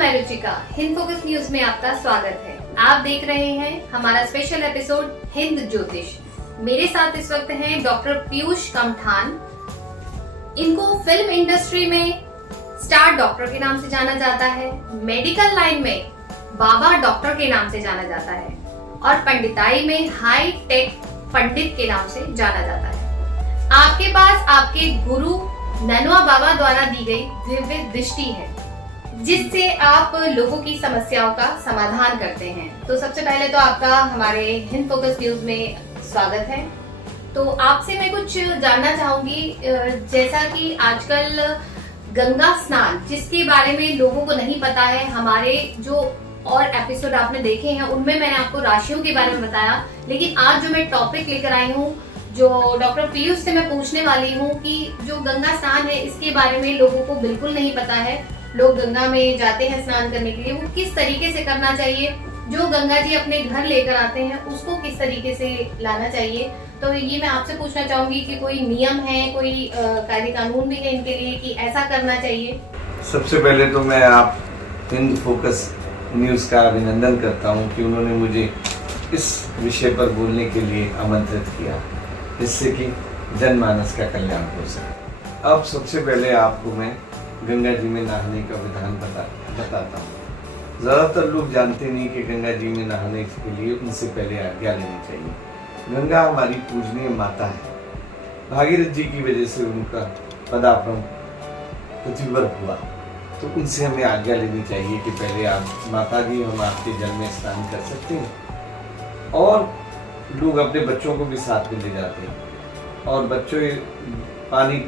मैं Ruchika, Hind focus news में आपका स्वागत है। आप देख रहे हैं हमारा स्पेशल एपिसोड हिंद ज्योतिष। मेरे साथ इस वक्त हैं डॉक्टर पीयूष कमठान। इनको फिल्म इंडस्ट्री में स्टार डॉक्टर के नाम से जाना जाता है, मेडिकल लाइन में बाबा डॉक्टर के नाम से जाना जाता है और पंडिताई में हाई टेक पंडित के नाम से जाना जाता है। आपके पास आपके गुरु ननवा बाबा द्वारा दी गई दिव्य दृष्टि है, जिससे आप लोगों की समस्याओं का समाधान करते हैं। तो सबसे पहले तो आपका हमारे हिंद फोकस न्यूज में स्वागत है। तो आपसे मैं कुछ जानना चाहूंगी, जैसा कि आजकल गंगा स्नान, जिसके बारे में लोगों को नहीं पता है, हमारे जो और एपिसोड आपने देखे हैं उनमें मैंने आपको राशियों के बारे में बताया, लेकिन आज जो मैं टॉपिक लेकर आई हूँ, जो डॉक्टर पीयूष से मैं पूछने वाली हूँ कि जो गंगा स्नान है इसके बारे में लोगों को बिल्कुल नहीं पता है। लोग गंगा में जाते हैं स्नान करने के लिए, वो किस तरीके से करना चाहिए, जो गंगा जी अपने घर लेकर आते हैं उसको किस तरीके से लाना चाहिए। तो ये मैं आपसे पूछना चाहूंगी कि कोई नियम है, कोई कायदे कानून भी है इनके लिए कि ऐसा करना चाहिए। सबसे पहले तो मैं आप हिंद फोकस न्यूज का अभिनंदन करता हूं कि उन्होंने मुझे इस विषय पर बोलने के लिए आमंत्रित किया, जिससे कि जनमानस का कल्याण हो सके। अब सबसे पहले आपको मैं गंगा जी में नहाने का विधान बताता हूँ। ज़्यादातर लोग जानते नहीं कि गंगा जी में नहाने के लिए उनसे पहले आज्ञा लेनी चाहिए। गंगा हमारी पूजनीय माता है। भागीरथ जी की वजह से उनका पदार्पण पृथ्वी पर हुआ, तो उनसे हमें आज्ञा लेनी चाहिए कि पहले आप माता जी, हम आपके जल में स्नान कर सकते हैं। और लोग अपने बच्चों को भी साथ में ले जाते हैं, और बच्चों पानी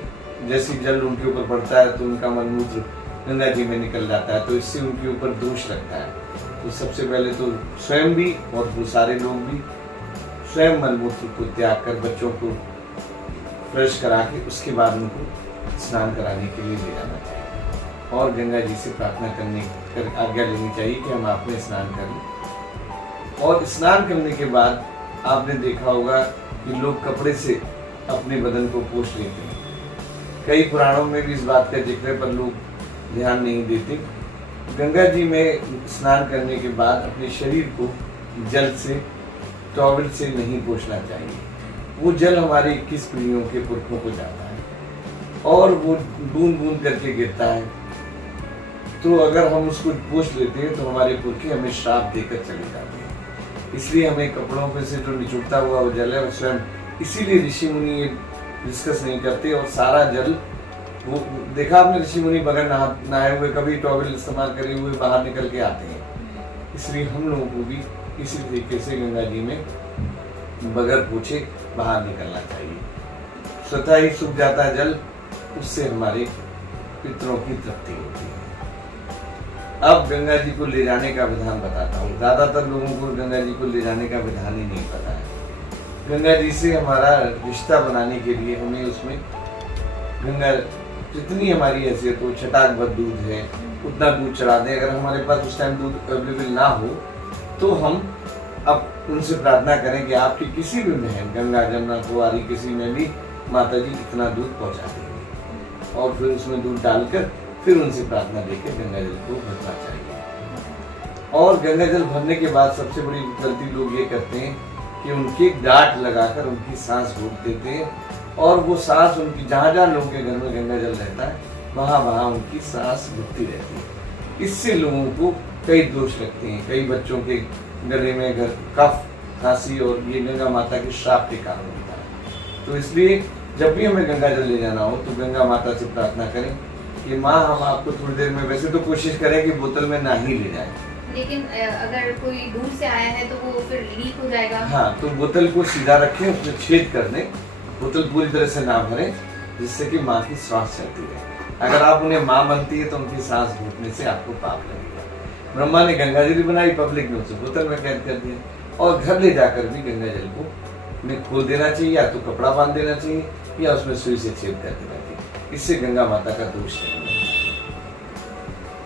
जैसी जल उनके ऊपर पड़ता है तो उनका मलमूत्र गंगा जी में निकल जाता है, तो इससे उनके ऊपर दोष लगता है। तो सबसे पहले तो स्वयं भी और वो सारे लोग भी स्वयं मलमूत्र को त्याग कर बच्चों को फ्रेश करा के उसके बाद उनको स्नान कराने के लिए ले जाना चाहिए और गंगा जी से प्रार्थना कर आज्ञा लेनी चाहिए कि हम आप में स्नान करें। और स्नान करने के बाद आपने देखा होगा कि लोग कपड़े से अपने बदन को पोंछ लेते हैं। कई पुराणों में भी इस बात का जिक्र है, पर लोग ध्यान नहीं देते। गंगा जी में स्नान करने के बाद अपने शरीर को जल से, टॉवल से नहीं पोंछना चाहिए। वो जल हमारे 21 पीढ़ियों के पुरखों को जाता है और वो बूंद बूंद करके गिरता है। तो अगर हम उसको पोंछ लेते हैं तो हमारे पुरखे हमें श्राप देकर चले जाते हैं। इसलिए हमें कपड़ों पे से जो निचुड़ता हुआ वो जल है वो स्वयं, इसीलिए ऋषि मुनि ये डिस्कस नहीं करते और सारा जल, वो देखा आपने ऋषि मुनि बगैर नहाए हुए, कभी टॉवल इस्तेमाल करे हुए बाहर निकल के आते हैं। इसलिए हम लोगों को भी इसी तरीके से गंगा जी में बगैर पूछे बाहर निकलना चाहिए। स्वतः ही सूख जाता है जल, उससे हमारे पितरों की तृप्ति होती है। अब गंगा जी को ले जाने का विधान बताता हूँ। ज्यादातर लोगों को गंगा जी को ले जाने का विधान ही नहीं पता है। गंगा जी से हमारा रिश्ता बनाने के लिए हमें उसमें गंगा, जितनी हमारी हैसियत हो, छटाक भर दूध है उतना दूध चढ़ा दें। अगर हमारे पास उस टाइम दूध अवेलेबल ना हो तो हम अब उनसे प्रार्थना करें कि आपकी किसी भी में, गंगा, जमुना, कुआरी, किसी में भी माता जी इतना दूध पहुंचा देंगे। और फिर उसमें दूध डालकर फिर उनसे प्रार्थना लेकर गंगा जल को भरना चाहिए। और गंगा जल भरने के बाद सबसे बड़ी गलती लोग ये करते हैं कि उनकी गांठ लगाकर उनकी सांस रोक देते हैं और वो सांस उनकी, जहाँ जहाँ लोगों के घर में गंगा जल रहता है वहाँ वहाँ उनकी सांस रुकती रहती है। इससे लोगों को कई दोष लगते हैं। कई बच्चों के गले में कफ, खांसी, और ये गंगा माता के श्राप के कारण होता है। तो इसलिए जब भी हमें गंगा जल ले जाना हो तो गंगा माता से प्रार्थना करें कि माँ, हम आपको थोड़ी देर में, वैसे तो कोशिश करें कि बोतल में ना ही ले जाएं, लेकिन अगर कोई दूर से आया है तो वो फिर लीक हो जाएगा। हाँ, तो बोतल को सीधा रखें, उसमें छेद कर दें, बोतल पूरी तरह से ना भरें, जिससे कि माँ की श्वास चलती रहे। अगर आप उन्हें माँ बनती है तो उनकी सांस घूटने से आपको पाप लगेगा। ब्रह्मा ने गंगा जल बनाई, पब्लिक ने उसे बोतल में कैद कर दिया। और घर ले जाकर भी गंगा जल को में खोल देना चाहिए, या तो कपड़ा बांध देना चाहिए या उसमें सुई से छेद कर देना चाहिए। इससे गंगा माता का दोष नहीं होगा।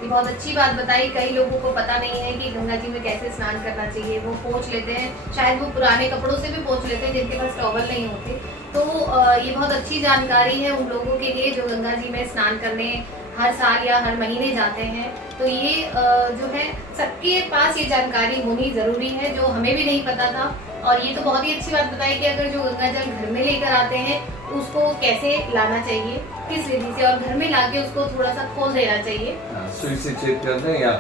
ये बहुत अच्छी बात बताई। कई लोगों को पता नहीं है कि गंगा जी में कैसे स्नान करना चाहिए। वो पोंछ लेते हैं, शायद वो पुराने कपड़ों से भी पोंछ लेते हैं जिनके पास टॉवल नहीं होते। तो ये बहुत अच्छी जानकारी है उन लोगों के लिए जो गंगा जी में स्नान करने हर साल या हर महीने जाते हैं, तो ये जो है सबके पास ये जानकारी होनी जरूरी है, जो हमें भी नहीं पता था। और ये तो बहुत ही अच्छी बात बताई कि अगर जो गंगा जल घर में लेकर आते हैं उसको कैसे लाना चाहिए, किस विधि से, और घर में लाके उसको थोड़ा सा खोल देना चाहिए। सुई से छेद कर दें या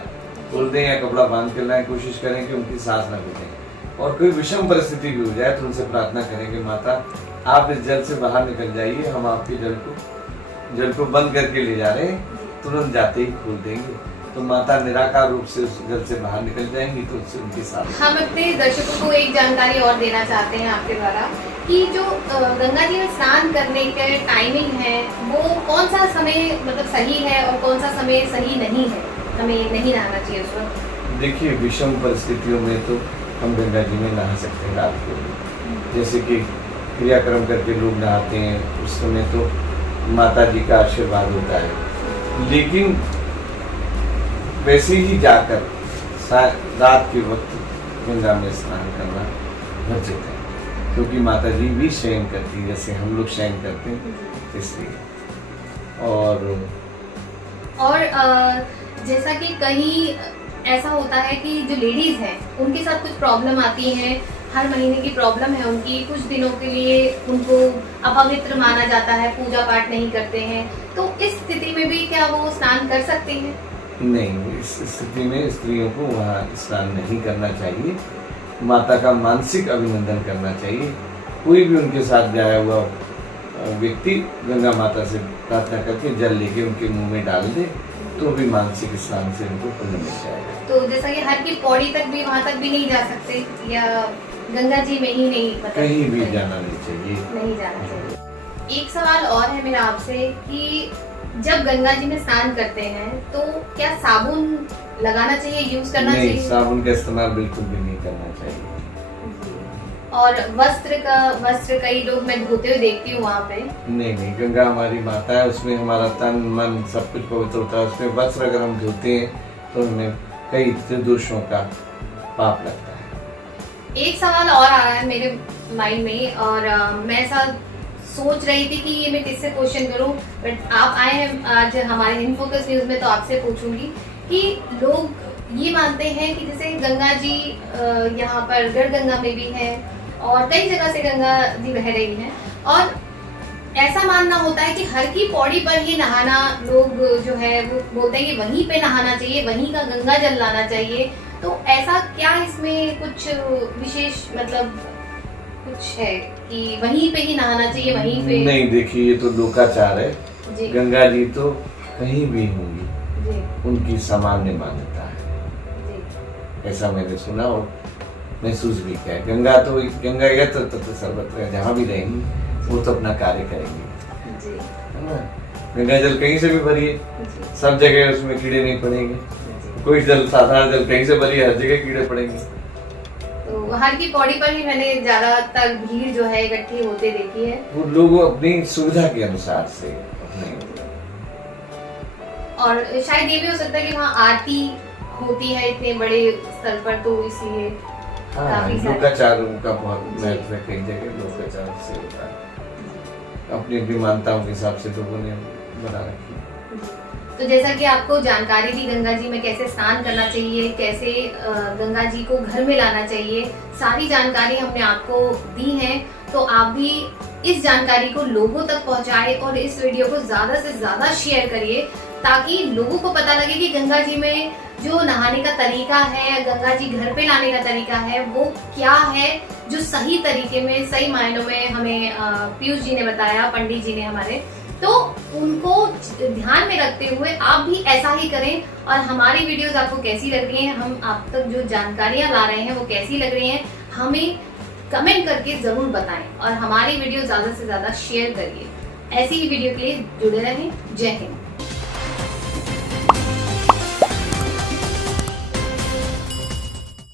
खोल दें या कपड़ा बांध कर लाएं, कोशिश करें कि उनकी सांस न घुटे। और कोई विषम परिस्थिति भी हो जाए तो उनसे प्रार्थना करें कि माता आप इस जल से बाहर निकल जाइए, हम आपके जल को बंद करके ले जा रहे हैं, तुरंत जाते ही खोल देंगे। तो माता निराकार रूप से उस जल से बाहर निकल जाएंगी, तो उससे उनकी सांस। हम अपने दर्शकों को एक जानकारी और देना चाहते हैं आपके द्वारा कि जो गंगा जी में स्नान करने के टाइमिंग है वो कौन सा समय मतलब सही है और कौन सा समय सही नहीं है, हमें नहीं नहाना चाहिए उस वक्त। देखिए, विषम परिस्थितियों में तो हम गंगा जी में नहा सकते हैं रात को, जैसे कि क्रियाक्रम करके लोग नहाते हैं, उस समय तो माता जी का आशीर्वाद होता है। लेकिन वैसे ही जाकर रात के वक्त गंगा में स्नान करना वर्जित है, क्योंकि माता जी भी शयन करती है जैसे हम लोग शयन करते हैं, इसलिए। और जैसा कि कहीं ऐसा होता है कि जो लेडीज हैं उनके साथ कुछ प्रॉब्लम आती है, हर महीने की प्रॉब्लम है उनकी, कुछ दिनों के लिए उनको अपवित्र माना जाता है, पूजा पाठ नहीं करते हैं, तो इस स्थिति में भी क्या वो स्नान कर सकते हैं? नहीं, इस स्थिति में स्त्रियों को वहाँ स्नान नहीं करना चाहिए। माता का मानसिक अभिनंदन करना चाहिए। कोई भी उनके साथ जाया हुआ व्यक्ति गंगा माता से प्रार्थना करके जल लेके उनके मुंह में डाल दे तो भी मानसिक स्नान से उनको पुण्य मिल जाएगा। तो जैसा कि हर की पौड़ी तक भी वहाँ तक भी नहीं जा सकते या गंगा जी में ही नहीं, कहीं भी जाना नहीं चाहिए, नहीं जाना चाहिए। एक सवाल और है मेरा आपसे कि जब गंगा जी में स्नान करते हैं तो क्या साबुन लगाना चाहिए, यूज करना चाहिए? नहीं, साबुन का इस्तेमाल बिल्कुल भी नहीं करना चाहिए। और वस्त्र कई लोग मैं धोते हुए देखती हूँ वहाँ पे। नहीं, गंगा हमारी माता है, उसमें हमारा तन मन सब कुछ पवित्र होता है। उसमें वस्त्र अगर हम धोते हैं तो हमें कई दोषों का पाप लगता है। एक सवाल और आ रहा है मेरे माइंड में और मैं ऐसा सोच रही थी कि ये मैं किससे क्वेश्चन करूं, बट आप आए हैं आज हमारे हिंद फोकस न्यूज में, तो आपसे पूछूंगी कि लोग ये मानते हैं कि जैसे गंगा जी यहाँ पर गढ़गंगा में भी है और कई जगह से गंगा जी बह रही है, और ऐसा मानना होता है कि हर की पौड़ी पर ही नहाना, लोग जो है वो बोलते हैं कि वहीं पे नहाना चाहिए, वहीं का गंगा जल लाना चाहिए। तो ऐसा क्या इसमें कुछ विशेष मतलब कुछ है कि वहीं पे ही नहाना चाहिए, वहीं पे? नहीं, देखिए ये तो लोकाचार है जी। गंगा जी तो कहीं भी होंगी जी, उनकी सामान्य मान्यता है जी। ऐसा मैंने सुना और महसूस भी किया। गंगा तो गंगा यत्र सर्वत्र, जहाँ भी रहेंगी वो तो अपना कार्य करेंगे जी, है ना। गंगा जल कहीं से भी भरिए, सब जगह उसमें कीड़े नहीं पड़ेंगे। कोई जल साधारण जल कहीं से भरिए, हर जगह कीड़े पड़ेंगे। तो हर की पौड़ी पर ही मैंने ज्यादातर भीड़ जो है इकट्ठी होते देखी है। वो लोग अपनी सुविधा के अनुसार से अपने, और शायद ये भी हो सकता है कि वहाँ आरती होती है इतने बड़े स्तर पर, तो इसलिए लोकाचार उनका बहुत महत्व है। कई जगह लोकाचार से होता है, अपनी अपनी मान्यताओं के हिसाब से लोगों ने बना रखी। तो जैसा कि आपको जानकारी दी गंगा जी में कैसे स्नान करना चाहिए, कैसे गंगा जी को घर में लाना चाहिए, सारी जानकारी हमने आपको दी है। तो आप भी इस जानकारी को लोगों तक पहुंचाए और इस वीडियो को ज्यादा से ज्यादा शेयर करिए, ताकि लोगों को पता लगे कि गंगा जी में जो नहाने का तरीका है, गंगा जी घर पे लाने का तरीका है, वो क्या है, जो सही तरीके में, सही मायनों में हमें पीयूष जी ने बताया, पंडित जी ने हमारे, तो उनको ध्यान में रखते हुए आप भी ऐसा ही करें। और हमारी वीडियोस आपको कैसी लग रही हैं, हम आप तक जो जानकारियां ला रहे हैं वो कैसी लग रही हैं, हमें कमेंट करके जरूर बताएं और हमारी वीडियो ज्यादा से ज्यादा शेयर करिए। ऐसी ही वीडियो के लिए जुड़े रहें। जय हिंद।